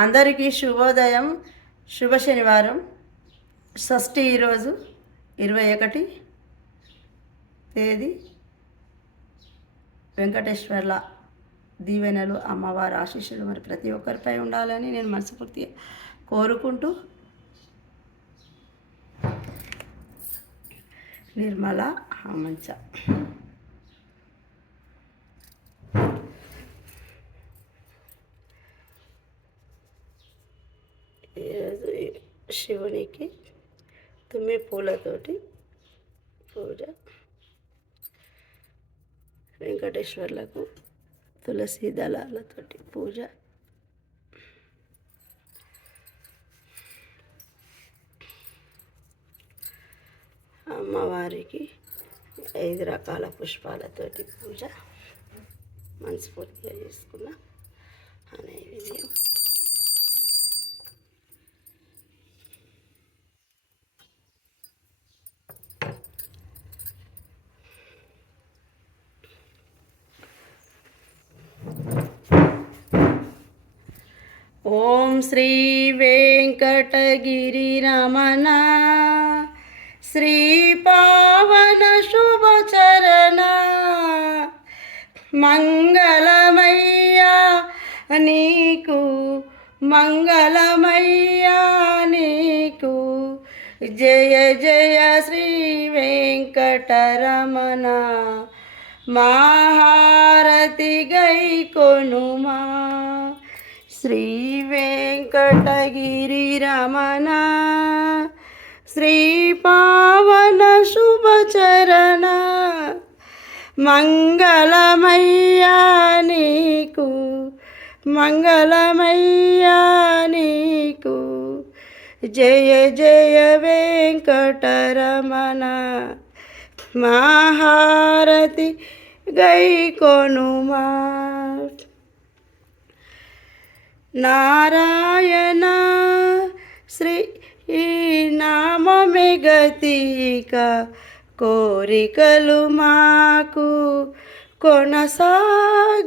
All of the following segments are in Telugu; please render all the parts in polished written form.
అందరికీ శుభోదయం. శుభ శనివారం. షష్ఠి ఈరోజు 21 తేదీ. వెంకటేశ్వర్ల దీవెనలు, అమ్మవారి ఆశీస్సులు మరి ప్రతి ఒక్కరిపై ఉండాలని నేను మనస్ఫూర్తిగా కోరుకుంటూ నిర్మల మంచ ఈరోజు శివునికి తుమ్మి పూలతోటి పూజ, వెంకటేశ్వర్లకు తులసి దళాలతోటి పూజ, అమ్మవారికి 5 రకాల పుష్పాలతోటి పూజ మనస్ఫూర్తిగా చేసుకున్న నైవేద్యం. ఓం శ్రీ వెంకటగిరి రమణ శ్రీ పావన శుభచరణ మంగళమయ్యా నీకు, మంగళమయ్యా నీకు, జయ జయ శ్రీ వెంకటరమణ. మహారతి గై కొనుమా శ్రీ వెంకటగిరి రమణ శ్రీ పావన శుభచరణ మంగళమయ్యా నీకు, మంగళమయ్యా నీకు, జయ జయ వెంకటరమణ. మహారతి గై కొనుమా. నారాయణ శ్రీ నామమే గతిక, కోరికలు మాకు కొనసాగుటకు.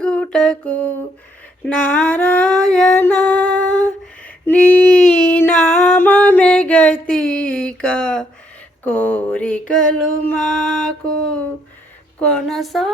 నారాయణ నీ నామమే గతిక, కోరికలు మాకు కొనసాగుటకు.